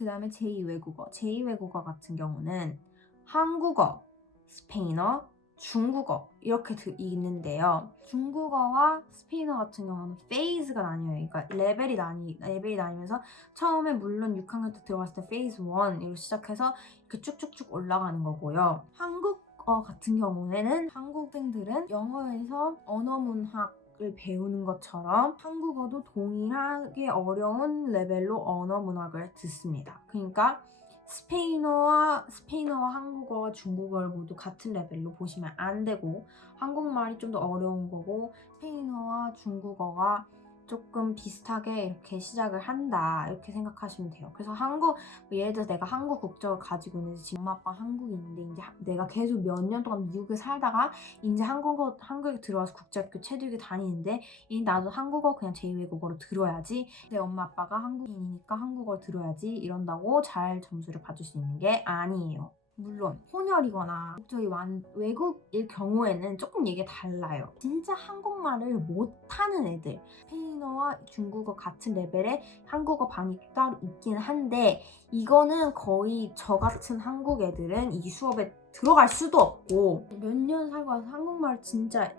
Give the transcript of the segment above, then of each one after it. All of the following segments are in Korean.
그 다음에 제2외국어. 제2외국어 같은 경우는 한국어, 스페인어, 중국어 이렇게 있는데요. 중국어와 스페인어 같은 경우는 페이즈가 나뉘어요. 그러니까 레벨이 나뉘면서 처음에 물론 6학년 때 들어갔을 때 페이즈 1으로 시작해서 이렇게 쭉쭉쭉 올라가는 거고요. 한국어 같은 경우에는 한국생들은 영어에서 언어문학을 배우는 것처럼 한국어도 동일하게 어려운 레벨로 언어문학을 듣습니다. 그러니까 스페인어와 한국어와 중국어를 모두 같은 레벨로 보시면 안 되고 한국말이 좀 더 어려운 거고 스페인어와 중국어가 조금 비슷하게 이렇게 시작을 한다 이렇게 생각하시면 돼요. 그래서 예를 들어서 내가 한국 국적을 가지고 있는데 지금 엄마 아빠 한국인인데 이제 내가 계속 몇 년 동안 미국에 살다가 이제 한국에 들어와서 국제학교 체대학교 다니는데 이 나도 한국어 그냥 제2외국어로 들어야지 내 엄마 아빠가 한국인이니까 한국어를 들어야지 이런다고 잘 점수를 받을 수 있는 게 아니에요. 물론 혼혈이거나 저희 외국일 경우에는 조금 얘기가 달라요. 진짜 한국말을 못하는 애들 스페인어와 중국어 같은 레벨의 한국어 반이 따로 있긴 한데 이거는 거의 저 같은 한국 애들은 이 수업에 들어갈 수도 없고 몇 년 살고 와서 한국말 진짜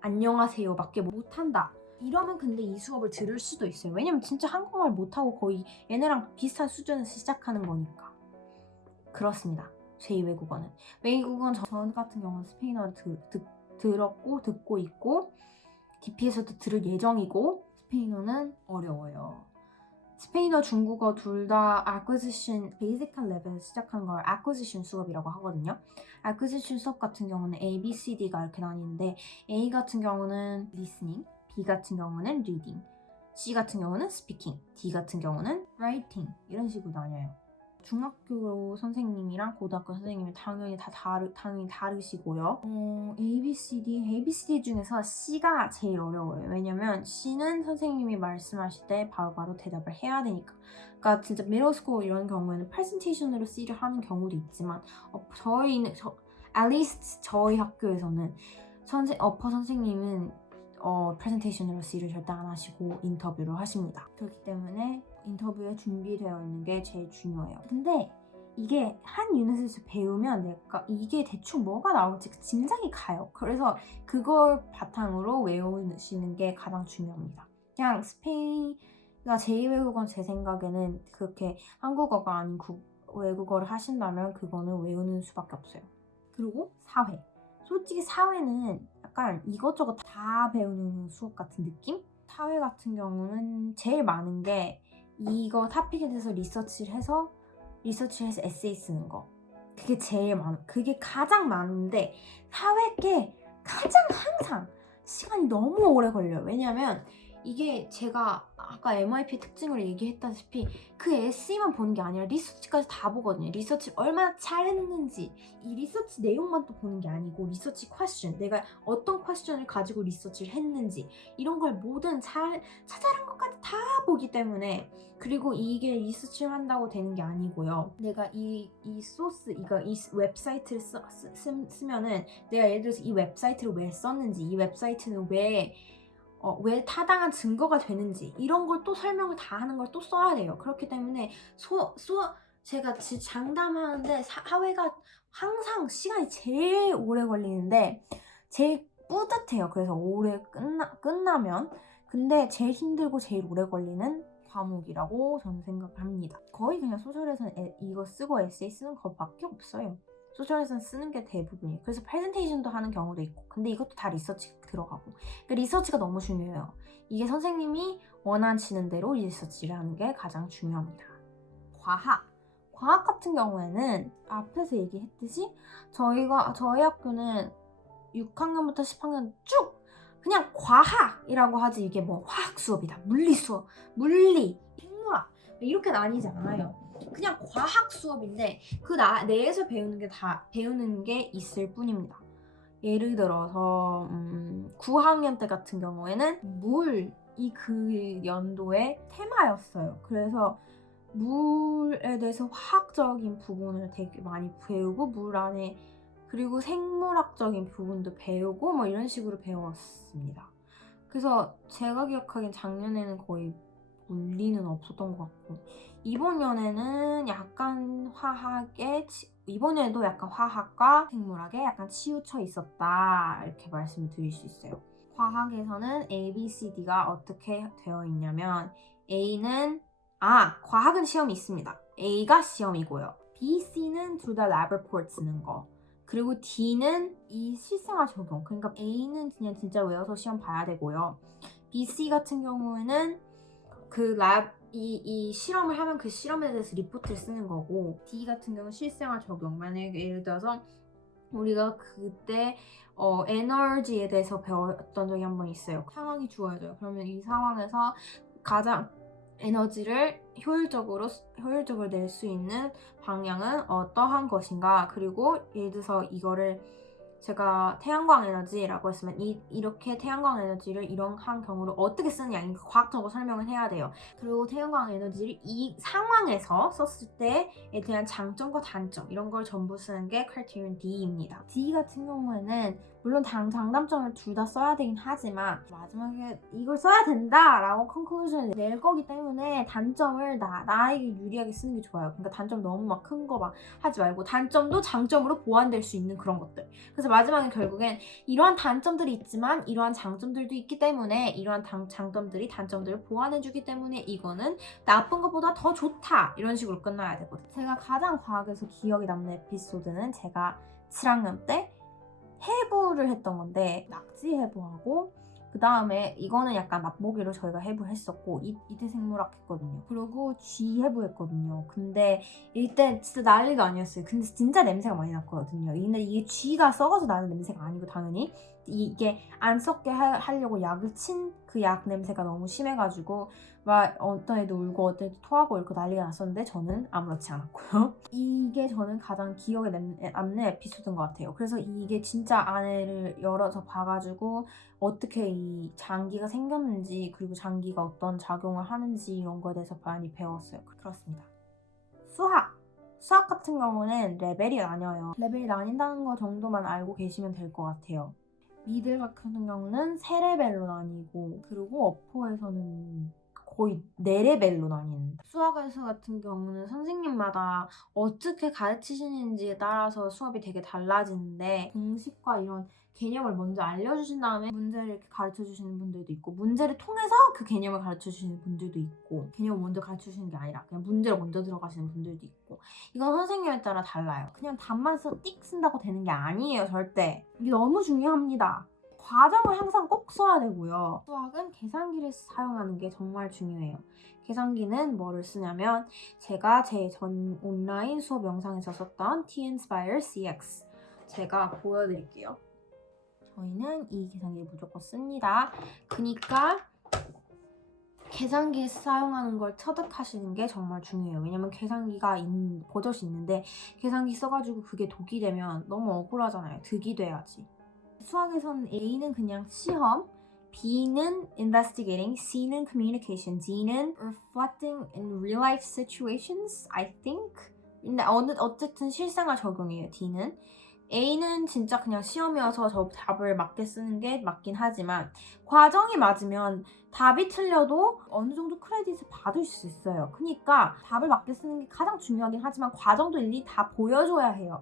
안녕하세요 밖에 못한다 이러면 근데 이 수업을 들을 수도 있어요. 왜냐면 진짜 한국말 못하고 거의 얘네랑 비슷한 수준에서 시작하는 거니까. 그렇습니다. 제2외국어는. 외국어는 저 같은 경우는 스페인어를 듣고 있고 DP에서도 들을 예정이고 스페인어는 어려워요. 스페인어, 중국어 둘 다 acquisition, 베이직한 레벨에서 시작하는 걸 acquisition 수업이라고 하거든요. acquisition 수업 같은 경우는 A, B, C, D가 이렇게 나뉘는데 A 같은 경우는 listening, B 같은 경우는 reading, C 같은 경우는 speaking, D 같은 경우는 writing 이런 식으로 나뉘어요. 중학교 선생님이랑 고등학교 선생님이 당연히 다르시고요. ABCD 중에서 C가 제일 어려워요. 왜냐면 C는 선생님이 말씀하실 때 바로바로 대답을 해야 되니까. 그러니까 진짜 미들스쿨 이런 경우에는 프레젠테이션으로 C를 하는 경우도 있지만 at least 저희 학교에서는 어퍼 선생님은 프레젠테이션으로 C를 절대 안 하시고 인터뷰를 하십니다. 그렇기 때문에 인터뷰에 준비되어 있는 게 제일 중요해요. 근데 이게 한 유닛에서 배우면 내가 이게 대충 뭐가 나올지 짐작이 가요. 그래서 그걸 바탕으로 외우시는 게 가장 중요합니다. 그냥 스페인가 제2외국어는 제 생각에는 그렇게 한국어가 아닌 외국어를 하신다면 그거는 외우는 수밖에 없어요. 그리고 사회. 솔직히 사회는 약간 이것저것 다 배우는 수업 같은 느낌? 사회 같은 경우는 제일 많은 게 이거 토픽에 대해서 리서치를 해서 에세이 쓰는 거. 그게 가장 많은데 사회계 가장 항상 시간이 너무 오래 걸려요. 왜냐면 이게 제가 아까 MIP 특징으로 얘기했다시피 그 에세이만 보는 게 아니라 리서치까지 다 보거든요. 리서치 얼마나 잘했는지 이 리서치 내용만 또 보는 게 아니고 리서치 퀘스천 내가 어떤 퀘스천을 가지고 리서치를 했는지 이런 걸 모든 자잘한 것까지 다 보기 때문에 그리고 이게 리서치를 한다고 되는 게 아니고요. 내가 이 웹사이트를 쓰면은 내가 예를 들어서 이 웹사이트를 왜 썼는지 이 웹사이트는 왜 타당한 증거가 되는지 이런 걸 또 설명을 다 하는 걸 또 써야 돼요. 그렇기 때문에 제가 장담하는데 사회가 항상 시간이 제일 오래 걸리는데 제일 뿌듯해요. 그래서 오래 끝나면 근데 제일 힘들고 제일 오래 걸리는 과목이라고 저는 생각을 합니다. 거의 그냥 소셜에서는 이거 쓰고 에세이 쓰는 것밖에 없어요. 소셜에서는 쓰는 게 대부분이에요. 그래서 프레젠테이션도 하는 경우도 있고 근데 이것도 다 리서치 들어가고 그 리서치가 너무 중요해요. 이게 선생님이 원하시는 대로 리서치를 하는 게 가장 중요합니다. 과학 같은 경우에는 앞에서 얘기했듯이 저희 학교는 6학년부터 10학년 쭉 그냥 과학이라고 하지 이게 뭐 화학 수업이다, 물리 수업, 물리, 생물학 이렇게 나뉘지 않아요. 그냥 과학 수업인데 그 내에서 배우는 게 있을 뿐입니다. 예를 들어서 9학년 때 같은 경우에는 물이 그 연도의 테마였어요. 그래서 물에 대해서 화학적인 부분을 되게 많이 배우고 물 안에 그리고 생물학적인 부분도 배우고 뭐 이런 식으로 배웠습니다. 그래서 제가 기억하기엔 작년에는 거의 물리는 없었던 것 같고 이번 연에도 약간 화학과 생물학에 약간 치우쳐 있었다 이렇게 말씀을 드릴 수 있어요. 과학에서는 A, B, C, D가 어떻게 되어 있냐면 과학은 시험이 있습니다. A가 시험이고요. B, C는 둘 다 랩 리포트 쓰는 거. 그리고 D는 이 실생활 적용. 그러니까 A는 그냥 진짜 외워서 시험 봐야 되고요. B, C 같은 경우에는 이 실험을 하면 그 실험에 대해서 리포트를 쓰는 거고, D 같은 경우는 실생활 적용. 만약에 예를 들어서 우리가 그때 에너지에 대해서 배웠던 적이 한 번 있어요. 상황이 주어져요. 그러면 이 상황에서 가장 에너지를 효율적으로 낼 수 있는 방향은 어떠한 것인가. 그리고 예를 들어서 이거를 제가 태양광 에너지라고 했으면 이렇게 태양광 에너지를 이러한 경우로 어떻게 쓰느냐 이거 과학적으로 설명을 해야 돼요. 그리고 태양광 에너지를 이 상황에서 썼을 때에 대한 장점과 단점 이런 걸 전부 쓰는 게 criterion D입니다. D 같은 경우에는 물론 장단점을 둘 다 써야 되긴 하지만 마지막에 이걸 써야 된다라고 conclusion을 낼 거기 때문에 단점을 나에게 유리하게 쓰는 게 좋아요. 그러니까 단점 너무 막 큰 거 막 하지 말고 단점도 장점으로 보완될 수 있는 그런 것들. 그래서 마지막에 결국엔 이러한 단점들이 있지만 이러한 장점들도 있기 때문에 이러한 장점들이 단점들을 보완해주기 때문에 이거는 나쁜 것보다 더 좋다 이런 식으로 끝나야 되거든요. 제가 가장 과학에서 기억에 남는 에피소드는 제가 7학년 때 해부를 했던 건데 낙지 해부하고 그 다음에 이거는 약간 맛보기로 저희가 해부를 했었고 이때 생물학 했거든요. 그리고 쥐 해부했거든요. 근데 이때 진짜 난리가 아니었어요. 근데 진짜 냄새가 많이 났거든요. 근데 이게 쥐가 썩어서 나는 냄새가 아니고 당연히 이게 안 썩게 하려고 약을 친 그 약 냄새가 너무 심해가지고 막 어떤 애도 울고 어떤 애도 토하고 이렇게 난리가 났었는데 저는 아무렇지 않았고요. 이게 저는 가장 기억에 남는 에피소드인 것 같아요. 그래서 이게 진짜 안에를 열어서 봐가지고 어떻게 이 장기가 생겼는지 그리고 장기가 어떤 작용을 하는지 이런 거에 대해서 많이 배웠어요. 그렇습니다. 수학 같은 경우는 레벨이 나뉘어요. 레벨이 나뉜다는 거 정도만 알고 계시면 될 것 같아요. 미들 같은 경우는 3레벨로 나뉘고 그리고 어퍼에서는 거의 4레벨로 나뉩니다. 수학에서 같은 경우는 선생님마다 어떻게 가르치시는지에 따라서 수업이 되게 달라지는데 공식과 이런 개념을 먼저 알려주신 다음에 문제를 이렇게 가르쳐주시는 분들도 있고 문제를 통해서 그 개념을 가르쳐주시는 분들도 있고 개념을 먼저 가르쳐주시는 게 아니라 그냥 문제를 먼저 들어가시는 분들도 있고 이건 선생님에 따라 달라요. 그냥 답만 띡 쓴다고 되는 게 아니에요. 절대. 이게 너무 중요합니다. 과정을 항상 꼭 써야 되고요. 수학은 계산기를 사용하는 게 정말 중요해요. 계산기는 뭐를 쓰냐면 제가 제 전 온라인 수업 영상에서 썼던 T-Inspire CX 제가 보여드릴게요. 저희는 이 계산기를 무조건 씁니다. 그러니까 계산기 사용하는 걸 터득하시는 게 정말 중요해요. 왜냐면 계산기가 버젓이 있는데 계산기 써가지고 그게 독이 되면 너무 억울하잖아요. 득이 돼야지. 수학에서는 A는 그냥 시험, B는 investigating, C는 communication, D는 reflecting in real life situations, I think. 근데 어쨌든 실생활 적용이에요, D는. A는 진짜 그냥 시험이어서 저 답을 맞게 쓰는 게 맞긴 하지만 과정이 맞으면 답이 틀려도 어느 정도 크레딧을 받을 수 있어요. 그러니까 답을 맞게 쓰는 게 가장 중요하긴 하지만 과정도 일일이 다 보여줘야 해요.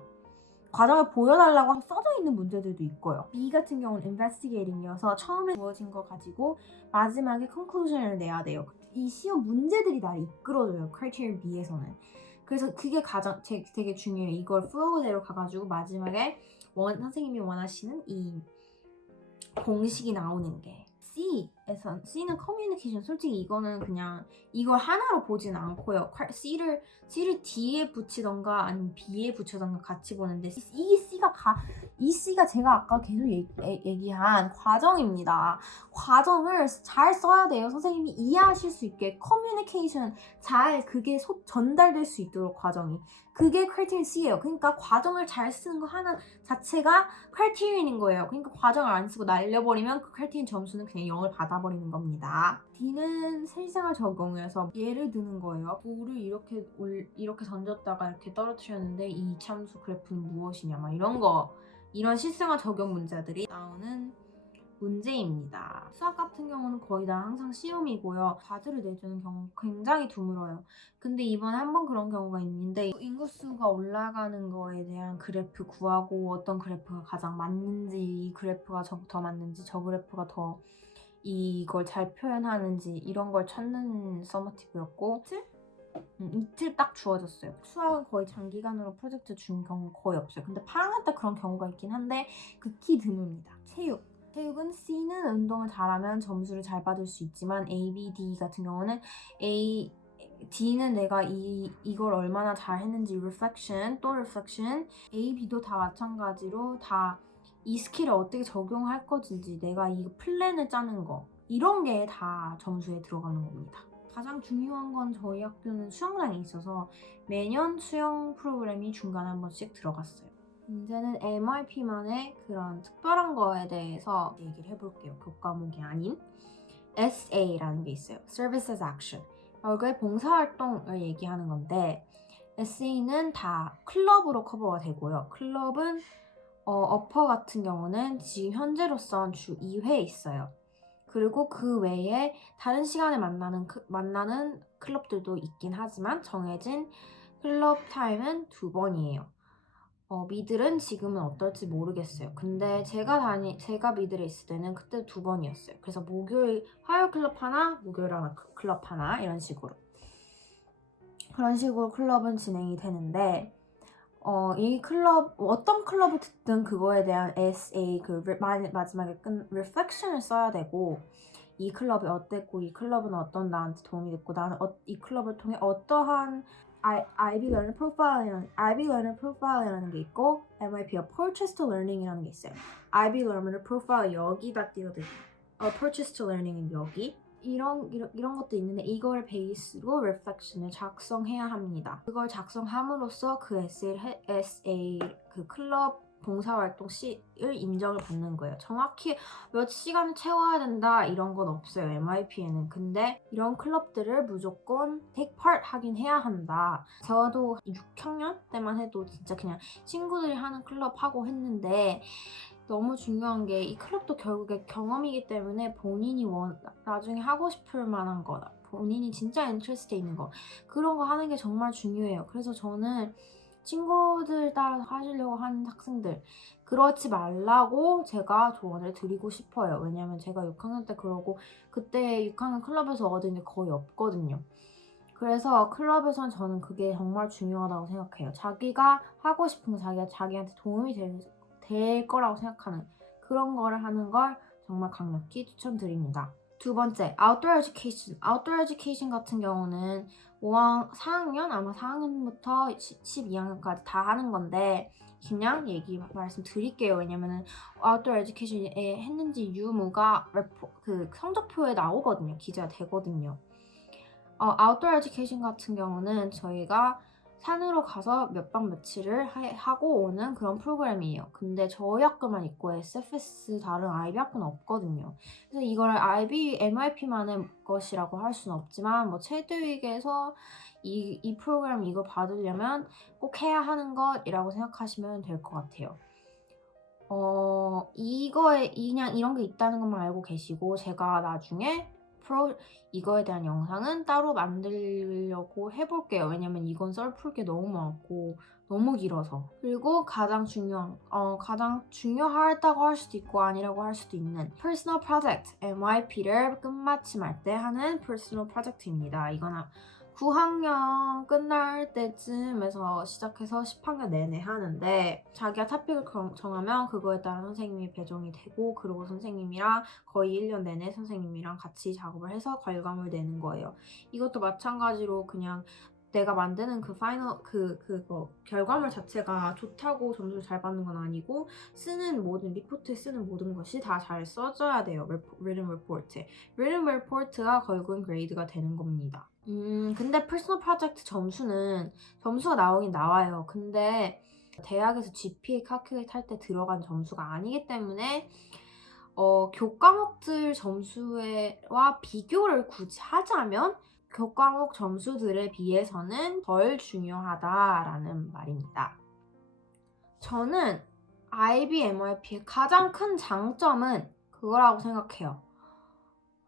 과정을 보여달라고 써져 있는 문제들도 있고요. B 같은 경우는 investigating이어서 처음에 주어진 거 가지고 마지막에 conclusion을 내야 돼요. 이 시험 문제들이 나를 이끌어줘요. criterion B에서는. 그래서 그게 가장 되게 중요해요. 이걸 flow대로 가가지고 마지막에 선생님이 원하시는 이 공식이 나오는 게. C는 communication. 솔직히 이거는 그냥 이걸 하나로 보진 않고요. C를 D에 붙이던가 아니면 B에 붙여던가 같이 보는데 이 C가 제가 아까 계속 얘기한 과정입니다. 과정을 잘 써야 돼요. 선생님이 이해하실 수 있게 communication 잘 그게 전달될 수 있도록 과정이. 그게 criterion C예요. 그러니까 과정을 잘 쓰는 거 하나 자체가 criterion인 거예요. 그러니까 과정을 안 쓰고 날려버리면 그 criterion 점수는 그냥 0을 받아버리는 겁니다. D는 실생활 적용이어서 예를 드는 거예요. 볼을 이렇게 던졌다가 이렇게 떨어뜨렸는데 이 이참수 그래프는 무엇이냐 막 이런 실생활 적용 문제들이 나오는 문제입니다. 수학 같은 경우는 거의 다 항상 시험이고요. 과제를 내주는 경우 굉장히 드물어요. 근데 이번에 한번 그런 경우가 있는데 인구수가 올라가는 거에 대한 그래프 구하고 어떤 그래프가 가장 맞는지, 이 그래프가 더 맞는지, 저 그래프가 더 이걸 잘 표현하는지 이런 걸 찾는 서머티브였고 이틀 딱 주어졌어요. 수학은 거의 장기간으로 프로젝트 준 경우 거의 없어요. 근데 8학년 때 그런 경우가 있긴 한데 극히 드뭅니다. 체육은 C는 운동을 잘하면 점수를 잘 받을 수 있지만 A, B, D 같은 경우는 D는 내가 이걸 얼마나 잘했는지 reflection, A, B도 다 마찬가지로 다 이 스킬을 어떻게 적용할 것인지 내가 이 플랜을 짜는 거 이런 게 다 점수에 들어가는 겁니다. 가장 중요한 건 저희 학교는 수영장이 있어서 매년 수영 프로그램이 중간에 한 번씩 들어갔어요. 이제는 MIP만의 그런 특별한 거에 대해서 얘기를 해볼게요. 교과목이 아닌 SA라는 게 있어요. Service as Action. 결국에 봉사활동을 얘기하는 건데 SA는 다 클럽으로 커버가 되고요. 클럽은 어퍼 같은 경우는 지금 현재로선 주 2회 있어요. 그리고 그 외에 다른 시간에 만나는 클럽들도 있긴 하지만 정해진 클럽 타임은 2번이에요. 미들은 지금은 어떨지 모르겠어요. 근데 제가 미들에 있을 때는 그때 2번이었어요. 그래서 화요일 클럽 하나, 목요일 하나 클럽 하나 이런 식으로. 그런 식으로 클럽은 진행이 되는데 이 클럽 어떤 클럽을 듣든 그거에 대한 SA 마지막에 reflection을 써야 되고 이 클럽이 어땠고 이 클럽은 어떤 나한테 도움이 됐고 나는 이 클럽을 통해 어떠한 IB Learner Profile이라는 게 있고 MIP Approaches to Learning이라는 게 있어요. IB Learner Profile 여기다 띄워드릴게요. Approaches to Learning은 여기. 이런 것도 있는데 이걸 베이스로 reflection을 작성해야 합니다. 그걸 작성함으로써 그 SA 그 클럽 봉사활동 C를 인정을 받는 거예요. 정확히 몇 시간을 채워야 된다 이런 건 없어요. MIP에는. 근데 이런 클럽들을 무조건 take part 하긴 해야 한다. 저도 6학년 때만 해도 진짜 그냥 친구들이 하는 클럽 하고 했는데 너무 중요한 게 이 클럽도 결국에 경험이기 때문에 본인이 나중에 하고 싶을 만한 거다. 본인이 진짜 인트레스트 있는 거 그런 거 하는 게 정말 중요해요. 그래서 저는 친구들 따라 하시려고 하는 학생들 그렇지 말라고 제가 조언을 드리고 싶어요. 왜냐면 제가 6학년 때 그러고 그때 6학년 클럽에서 얻은 게 거의 없거든요. 그래서 클럽에선 저는 그게 정말 중요하다고 생각해요. 자기가 하고 싶은 거 자기한테 도움이 될 거라고 생각하는 그런 거를 하는 걸 정말 강력히 추천드립니다. 두 번째, Outdoor Education. Outdoor Education 같은 경우는 4학년? 아마 4학년부터 12학년까지 다 하는 건데 그냥 말씀드릴게요. 왜냐면은 Outdoor Education에 했는지 유무가 그 성적표에 나오거든요. 기재가 되거든요. Outdoor Education 같은 경우는 저희가 산으로 가서 몇 박 며칠을 하고 오는 그런 프로그램이에요. 근데 저희 학교만 있고 SFS 다른 IB 학교는 없거든요. 그래서 이걸 MIP만의 것이라고 할 수는 없지만 뭐 체드윅에서 이 프로그램 이걸 받으려면 꼭 해야 하는 것이라고 생각하시면 될 것 같아요. 그냥 이런 게 있다는 것만 알고 계시고 제가 나중에 이거에 대한 영상은 따로 만들려고 해볼게요. 왜냐면 이건 썰 풀 게 너무 많고 너무 길어서. 그리고 가장 중요하다고 할 수도 있고 아니라고 할 수도 있는 Personal Project, MYP를 끝마침할 때 하는 Personal Project입니다. 이건 9학년 끝날 때쯤에서 시작해서 10학년 내내 하는데 자기가 토픽을 정하면 그거에 따라 선생님이 배정이 되고 그리고 선생님이랑 거의 1년 내내 선생님이랑 같이 작업을 해서 결과물 내는 거예요. 이것도 마찬가지로 그냥 내가 만드는 그 결과물 자체가 좋다고 점수를 잘 받는 건 아니고 리포트에 쓰는 모든 것이 다 잘 써져야 돼요. Written Report가 결국은 그레이드가 되는 겁니다. 근데 퍼스널 프로젝트 점수가 나오긴 나와요. 근데 대학에서 GPA calculate 할 때 들어간 점수가 아니기 때문에 교과목들 점수와 비교를 굳이 하자면 교과목 점수들에 비해서는 덜 중요하다라는 말입니다. 저는 IB, MIP의 가장 큰 장점은 그거라고 생각해요.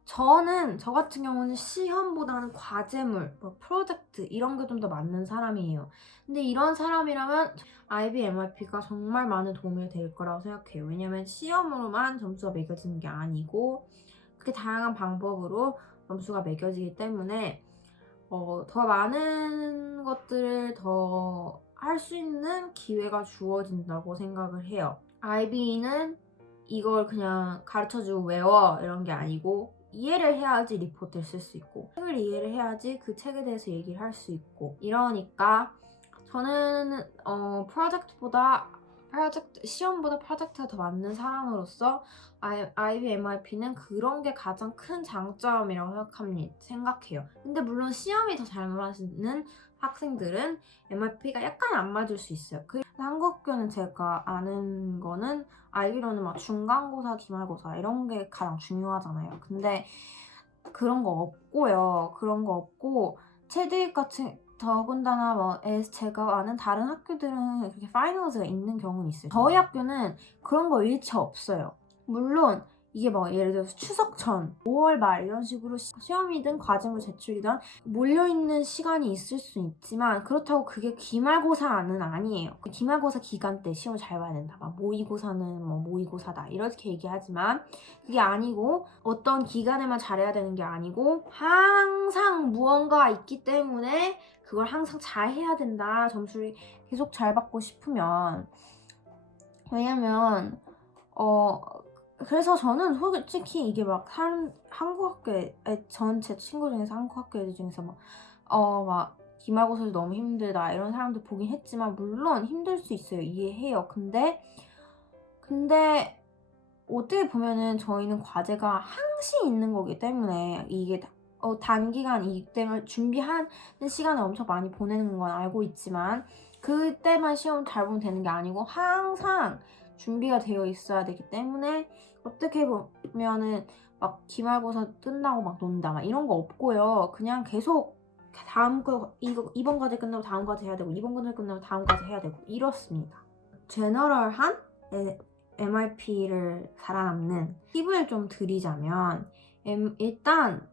저 같은 경우는 시험보다는 과제물, 뭐 프로젝트 이런 게 좀 더 맞는 사람이에요. 근데 이런 사람이라면 IB/MIP가 정말 많은 도움이 될 거라고 생각해요. 왜냐면 시험으로만 점수가 매겨지는 게 아니고 그렇게 다양한 방법으로 점수가 매겨지기 때문에 더 많은 것들을 더 할 수 있는 기회가 주어진다고 생각을 해요. IB는 이걸 그냥 가르쳐주고 외워 이런 게 아니고 이해를 해야지 리포트를 쓸 수 있고 책을 이해를 해야지 그 책에 대해서 얘기를 할 수 있고 이러니까 저는 시험보다 프로젝트가 더 맞는 사람으로서 IB/MIP는 그런 게 가장 큰 장점이라고 생각해요. 근데 물론 시험이 더 잘 맞는 학생들은 MIP가 약간 안 맞을 수 있어요. 한국 학교는 제가 아는 거는 IB로는 막 중간고사, 기말고사 이런 게 가장 중요하잖아요. 근데 그런 거 없고요. 그런 거 없고 체드윕 같은 더군다나 제가 아는 다른 학교들은 이렇게 파이널즈가 있는 경우는 있어요. 저희 학교는 그런 거 일체 없어요. 물론 이게 예를 들어서 추석 전 5월 말 이런 식으로 시험이든 과제물 제출이든 몰려있는 시간이 있을 수 있지만 그렇다고 그게 기말고사는 아니에요. 기말고사 기간 때 시험을 잘 봐야 된다. 모의고사는 모의고사다 이렇게 얘기하지만 그게 아니고 어떤 기간에만 잘해야 되는 게 아니고 항상 무언가 있기 때문에 그걸 항상 잘 해야 된다. 점수를 계속 잘 받고 싶으면 왜냐면 그래서 저는 솔직히 이게 한국 학교에 제 친구 중에서 한국 학교 애들 중에서 기말고사를 너무 힘들다 이런 사람들 보긴 했지만 물론 힘들 수 있어요. 이해해요. 근데 어떻게 보면은 저희는 과제가 항시 있는 거기 때문에 이게 단기간 이때를 준비하는 시간을 엄청 많이 보내는 건 알고 있지만 그때만 시험 잘 보면 되는 게 아니고 항상 준비가 되어 있어야 되기 때문에 어떻게 보면은 기말고사 끝나고 논다 이런 거 없고요. 그냥 계속 이번 과제 끝나고 다음 과제 해야 되고 이번 과제 끝나고 다음 과제 해야 되고 이렇습니다. 제너럴한 MIP를 살아남는 팁을 좀 드리자면 일단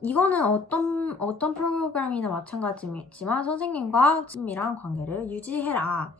이거는 어떤 프로그램이나 마찬가지지만 선생님과 친밀한 관계를 유지해라.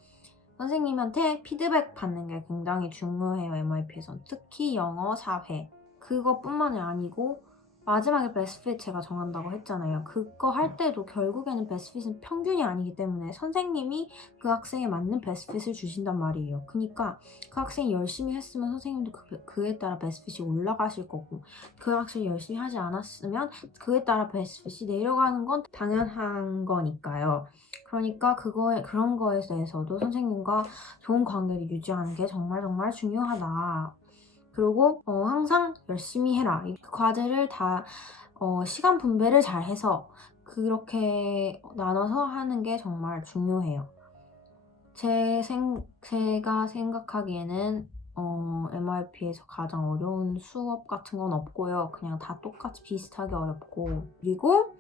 선생님한테 피드백 받는 게 굉장히 중요해요. MIP에선 특히 영어, 사회 그것뿐만이 아니고 마지막에 베스트핏 제가 정한다고 했잖아요. 그거 할 때도 결국에는 베스트핏은 평균이 아니기 때문에 선생님이 그 학생에 맞는 베스트핏을 주신단 말이에요. 그러니까 그 학생이 열심히 했으면 선생님도 그에 따라 베스트핏이 올라가실 거고 그 학생이 열심히 하지 않았으면 그에 따라 베스트핏이 내려가는 건 당연한 거니까요. 그러니까 그런 거에 대해서도 선생님과 좋은 관계를 유지하는 게 정말 정말 중요하다. 그리고 항상 열심히 해라. 그 과제를 다 시간 분배를 잘 해서 그렇게 나눠서 하는 게 정말 중요해요. 제가 생각하기에는 MIP에서 가장 어려운 수업 같은 건 없고요. 그냥 다 똑같이 비슷하게 어렵고 그리고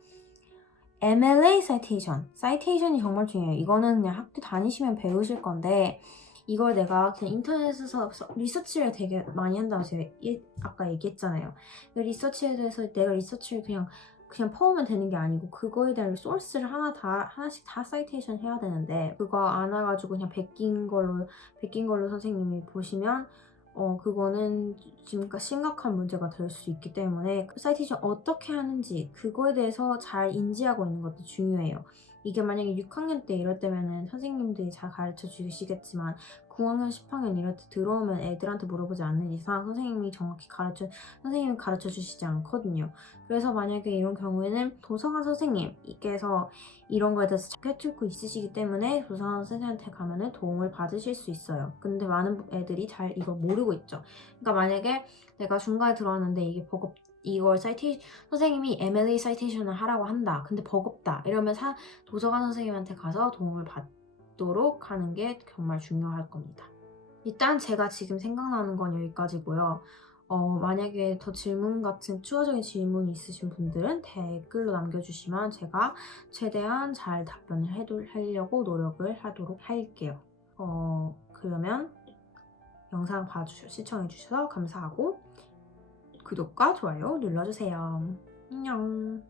MLA 사이테이션이 정말 중요해요. 이거는 그냥 학교 다니시면 배우실 건데 이걸 내가 그냥 인터넷에서 리서치를 되게 많이 한다고 제가 아까 얘기했잖아요. 그 리서치에 대해서 내가 리서치를 그냥 퍼오면 되는 게 아니고 그거에 대한 소스를 하나씩 다 사이테이션 해야 되는데 그거 안 해가지고 그냥 베낀 걸로 선생님이 보시면 그거는 지금까지 심각한 문제가 될 수 있기 때문에 사이테이션 어떻게 하는지 그거에 대해서 잘 인지하고 있는 것도 중요해요. 이게 만약에 6학년 때 이럴 때면은 선생님들이 잘 가르쳐 주시겠지만 9학년, 10학년 이럴 때 들어오면 애들한테 물어보지 않는 이상 선생님이 가르쳐 주시지 않거든요. 그래서 만약에 이런 경우에는 도서관 선생님께서 이런 거에 대해서 잘 해주고 있으시기 때문에 도서관 선생님한테 가면은 도움을 받으실 수 있어요. 근데 많은 애들이 잘 이걸 모르고 있죠. 그러니까 만약에 내가 중간에 들어왔는데 이걸 선생님이 MLA 사이테이션을 하라고 한다. 근데 버겁다. 이러면 도서관 선생님한테 가서 도움을 받도록 하는 게 정말 중요할 겁니다. 일단 제가 지금 생각나는 건 여기까지고요. 만약에 더 추가적인 질문이 있으신 분들은 댓글로 남겨주시면 제가 최대한 잘 답변을 하려고 노력을 하도록 할게요. 그러면 영상 시청해주셔서 감사하고 구독과 좋아요 눌러주세요. 안녕.